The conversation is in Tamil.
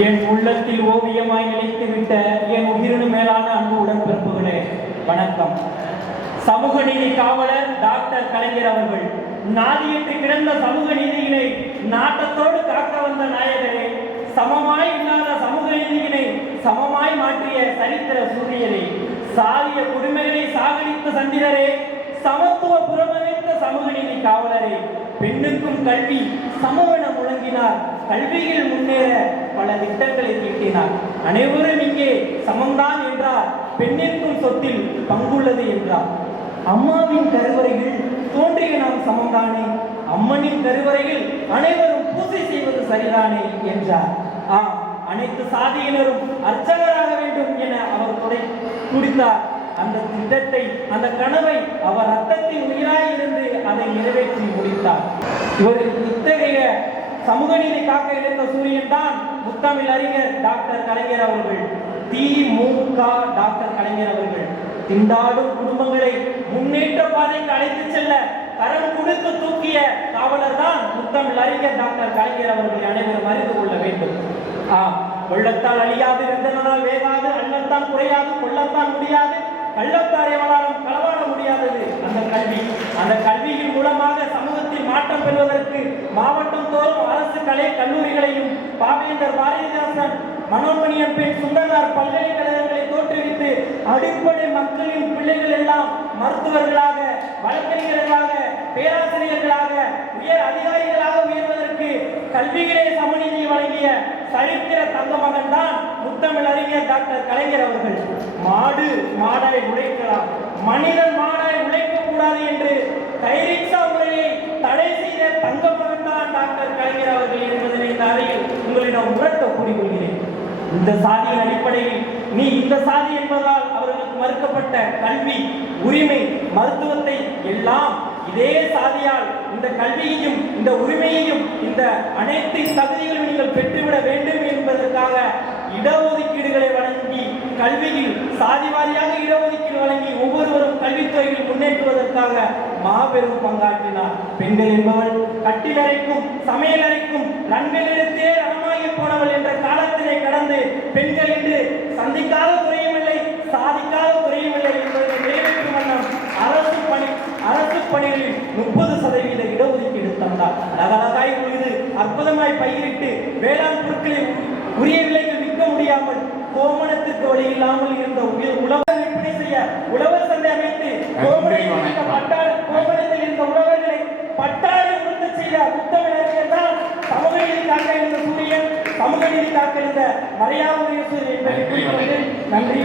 என் உள்ளத்தில் ஓவியமாய் நிலைத்துவிட்ட என் உயிரினு மேலான அன்பு உடன்பிறப்புகளே வணக்கம். சமூக நீதி காவலர் டாக்டர் கலைஞர் அவர்கள் நாதியிட்டு கிடந்த சமூக நீதியினை நாட்டத்தோடு காக்க வந்த நாயகரே சமமாய் இல்லாத சமூக நீதியினை சமமாய் மாற்றிய சரித்திர சூரியரே சாதிய குடிமைகளை சாகடித்த சந்திரரே சமத்துவ புறமமைத்த சமூக நீதி காவலரே பெண்ணுக்கும் கல்வி சமவென முழங்கினார். கல்வியில் முன்னேற பல திட்டங்களை தீட்டினார் அனைவரும் இங்கே சமம்தான் என்றார். பெண்ணிற்கும் சொத்தில் பங்குள்ளது என்றார். அம்மாவின் கருவறையில் தோன்றிய நாம் சமம்தானே? அம்மனின் கருவறையில் அனைவரும் பூஜை செய்வது சரிதானே என்றார். ஆம் அனைத்து சாதியினரும் அர்ச்சகராக வேண்டும் என அவர் துடை துடித்தார் அந்த திட்டத்தை அந்த கனவை அவர் ரத்தத்தின் உயிராய் இருந்து அதை நிறைவேற்றி முடித்தார். இவர் இத்தகைய சமூக நீதி காக்க இணைந்த சூரியன் தான் முத்தமிழ் அறிஞர் டாக்டர் கலைஞர் அவர்கள். திமுக டாக்டர் கலைஞர் அவர்கள். திண்டாடும் குடும்பங்களை முன்னேற்ற பாதைக்கு அழைத்து செல்ல கரம் கொடுத்து தூக்கிய காவலர் தான் முத்தமிழ் அறிஞர் டாக்டர் கலைஞர் அவர்களை அனைவரும் அறிந்து கொள்ள வேண்டும். ஆம் வெள்ளத்தால் அழியாது வெந்தனால் வேகாது தான் குறையாது கொள்ளத்தான் முடியாது கள்ளத்தார் எவனாலும் களவாட முடியாதது அந்த சமூகத்தில் பெறுவதற்கு மாவட்டம் தோறும் அரசு கலை கல்லூரிகளையும் பாவேந்தர் பாரதிதாசன் மனோன்மணியம் பெண் சுந்தரனார் பல்கலைக்கழகங்களை தோற்றுவித்து அடிப்படை மக்களின் பிள்ளைகள் எல்லாம் மருத்துவர்களாக வழக்கறிஞர்களாக பேராசிரியர்களாக உயர் அதிகாரிகளாக உயர்வதற்கு கல்வியிலே சமநீதி வழங்கிய சரித்திர தங்க மகன் தான் முத்தமிழ் அறிஞர் டாக்டர் கலைஞர் அவர்கள். மாடு மாடாய் உழைக்கலாம் மனிதன் மாடாய் உழைக்க கூடாது என்று கைரிக்ஷா முறையை தடை செய்த தங்க மகன் தான் டாக்டர் கலைஞர் அவர்கள் என்பதனை இந்த உங்களை நான் உரத்த கூறிக்கொள்கிறேன். இந்த சாதியின் அடிப்படையில் நீ இந்த சாதி என்பதால் அவர்களுக்கு மறுக்கப்பட்ட கல்வி உரிமை மருத்துவத்தை எல்லாம் இதே சாதியால் இந்த கல்வியையும் இந்த உரிமையையும் இந்த அனைத்து தகுதிகளும் நீங்கள் பெற்றுவிட வேண்டும் என்பதற்காக இடஒதுக்கீடுகளை வழங்கி கல்வியில் சாதி வாரியாக இடஒதுக்கீடு வழங்கி ஒவ்வொருவரும் கல்வித்துறையில் முன்னேற்றுவதற்காக மாபெரும் பங்காற்றினார். பெண்கள் என்பவள் கட்டிலறைக்கும் சமையலறைக்கும் நன்களிடத்தே கடந்து பெண்கள் என்று சந்திக்காத துறையும் இல்லை சாதிக்காத துறையும் இல்லை என்பதை நிறைவேற்றும் வண்ணம் அரசு பணி அரசு பணிகளில் முப்பது சதவீத இடஒதுக்கீடு தந்தார். அழகழகாய் உழுது அற்புதமாய் பயிரிட்டு வேளாண் பொருட்களை உரிய விலையில் விற்க முடியாமல் கோமணத்துக்கு வழி இல்லாமல் இருந்த உய- உழவர் விற்பனை செய்ய உழவர் சந்தை அமைத்து கோமணத்தில் இருந்த பட்டாள கோமணத்தில் இருந்த உழவர்களை பட்டாளி உறுத்த செய்த முத்தமிழர்கள் தான் சமூக நீதி காக்க இருந்த சூரியன் சமூக நீதி காக்க இருந்த மரியாதை சூரியன் என்பதை குறிப்பிட்டு நன்றி.